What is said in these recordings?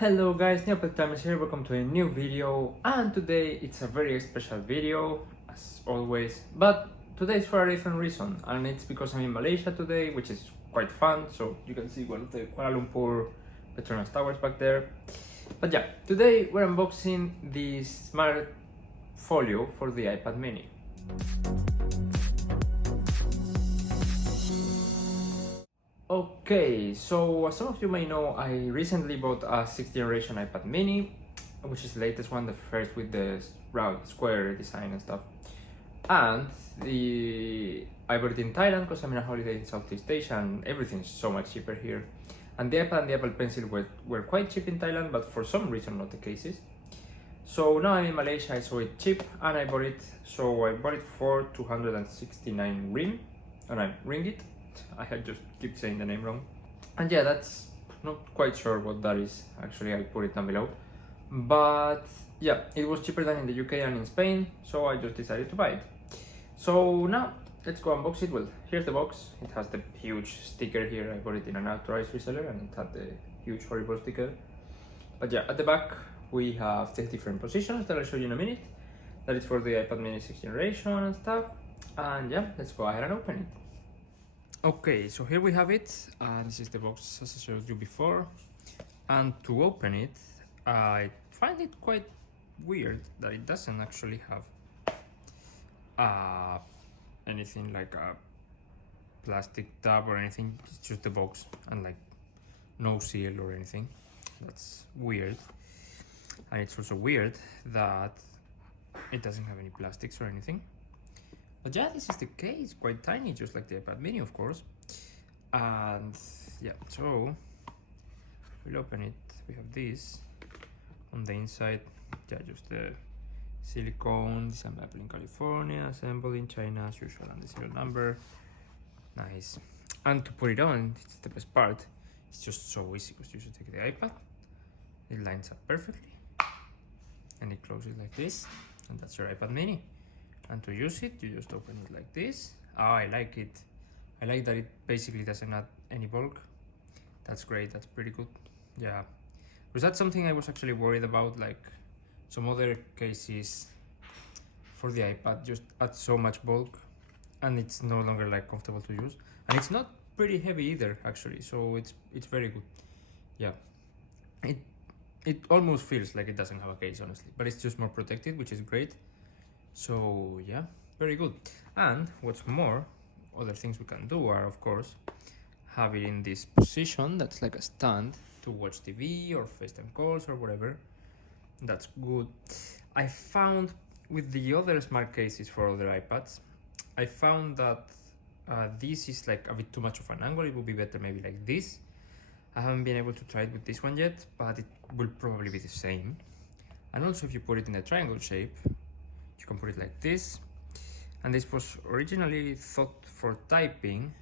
Hello guys, Neopet Times here, welcome to a new video, and today it's a very special video as always, but today is for a different reason, and it's because I'm in Malaysia today, which is quite fun. So you can see one of the Kuala Lumpur Petronas Towers back there. But yeah, today we're unboxing the Smart Folio for the iPad mini. Okay, so as some of you may know, I recently bought a 6th generation iPad mini, which is the latest one, the first with the round square design and stuff. And I bought it in Thailand because I'm in a holiday in Southeast Asia and everything's so much cheaper here. And the iPad and the Apple Pencil were quite cheap in Thailand, but for some reason not the cases. So now I'm in Malaysia, I saw it cheap and I bought it. So I bought it for 269 ringgit. I had just keep saying the name wrong. And yeah, that's not quite sure what that is. Actually, I'll put it down below. But yeah, it was cheaper than in the UK and in Spain, so I just decided to buy it. So now let's go unbox it. Well, here's the box. It has the huge sticker here. I bought it in an authorized reseller and it had the huge horrible sticker. But yeah, at the back we have 10 different positions that I'll show you in a minute. That is for the iPad mini 6th generation and stuff. And yeah, let's go ahead and open it. Okay, so here we have it. This is the box as I showed you before. And to open it, I find it quite weird that it doesn't actually have anything like a plastic tab or anything. It's just the box and like no seal or anything. That's weird. And it's also weird that it doesn't have any plastics or anything. But yeah, this is the case, quite tiny, just like the iPad mini, of course. And yeah, so we'll open it. We have this on the inside. Yeah, just the silicone, assembled in California, assembled in China as usual, and the serial number. Nice. And to put it on, it's the best part. It's just so easy because you should take the iPad. It lines up perfectly, and it closes like this, and that's your iPad mini. And to use it, you just open it like this. Oh, I like it. I like that it basically doesn't add any bulk. That's great, that's pretty good. Yeah, was that something I was actually worried about? Like some other cases for the iPad just add so much bulk and it's no longer like comfortable to use. And it's not pretty heavy either actually, so it's very good. Yeah, it almost feels like it doesn't have a case honestly, but it's just more protected, which is great. So yeah, very good. And what's more, other things we can do are of course have it in this position that's like a stand to watch TV or FaceTime calls or whatever. That's good. I found with the other smart cases for other iPads, I found that this is like a bit too much of an angle. It would be better maybe like this. I haven't been able to try it with this one yet, but it will probably be the same. And also if you put it in a triangle shape, you can put it like this. And this was originally thought for typing,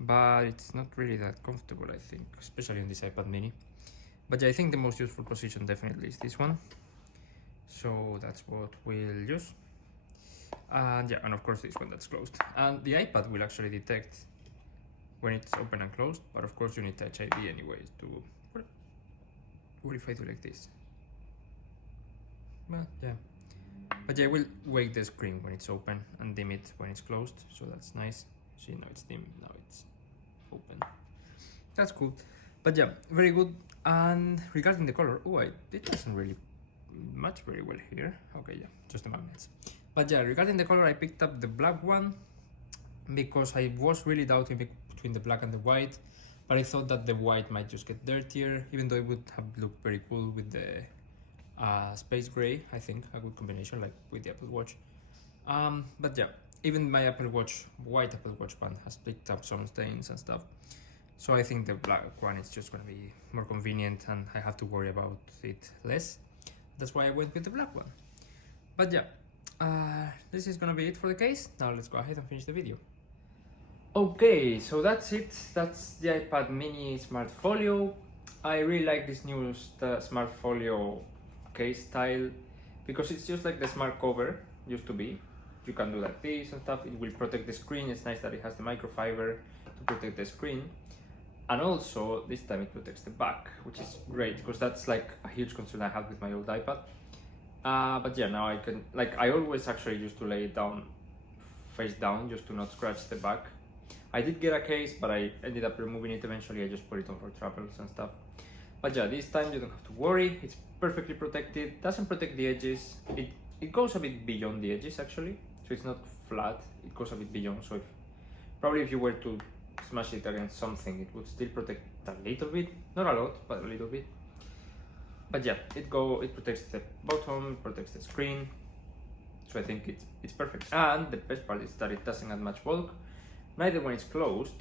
but it's not really that comfortable, I think, especially on this iPad mini. But yeah, I think the most useful position definitely is this one. So that's what we'll use. And yeah, and of course this one that's closed. And the iPad will actually detect when it's open and closed, but of course you need Touch ID anyways to... What if I do like this? Well, yeah. But yeah, we'll wake the screen when it's open and dim it when it's closed, so that's nice. See, now it's dim, now it's open. That's cool. But yeah, very good. And regarding the color, it doesn't really match very well here. Okay, yeah, just the magnets. But yeah, regarding the color, I picked up the black one because I was really doubting between the black and the white, but I thought that the white might just get dirtier, even though it would have looked very cool with the space gray. I think a good combination, like with the Apple Watch. But yeah, even my white Apple Watch band has picked up some stains and stuff. So I think the black one is just gonna be more convenient and I have to worry about it less. That's why I went with the black one. But yeah, this is gonna be it for the case. Now let's go ahead and finish the video. Okay, so that's it. That's the iPad mini Smart Folio. I really like this new Smart Folio case style because it's just like the smart cover used to be. You can do like this and stuff. It will protect the screen. It's nice that it has the microfiber to protect the screen. And also this time it protects the back, which is great because that's like a huge concern I had with my old iPad. But yeah, now I can, like, I always actually used to lay it down face down just to not scratch the back. I did get a case, but I ended up removing it eventually. I just put it on for travels and stuff. But yeah, this time you don't have to worry. It's perfectly protected. Doesn't protect the edges. It goes a bit beyond the edges actually. So it's not flat. It goes a bit beyond. So if you were to smash it against something, it would still protect a little bit. Not a lot, but a little bit. But yeah, it protects the bottom, it protects the screen. So I think it's perfect. And the best part is that it doesn't add much bulk, neither when it's closed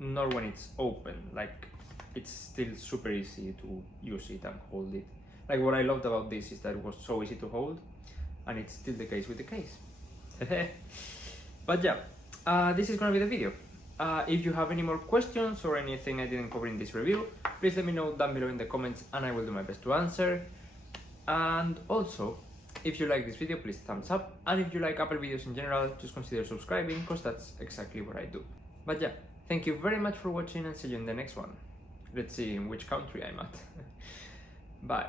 nor when it's open. Like, it's still super easy to use it and hold it. Like, what I loved about this is that it was so easy to hold, and it's still the case with the case. But yeah, this is gonna be the video. If you have any more questions or anything I didn't cover in this review, please let me know down below in the comments and I will do my best to answer. And also, if you like this video, please thumbs up, and if you like Apple videos in general, just consider subscribing because that's exactly what I do. But yeah, thank you very much for watching and see you in the next one. Let's see in which country I'm at. Bye.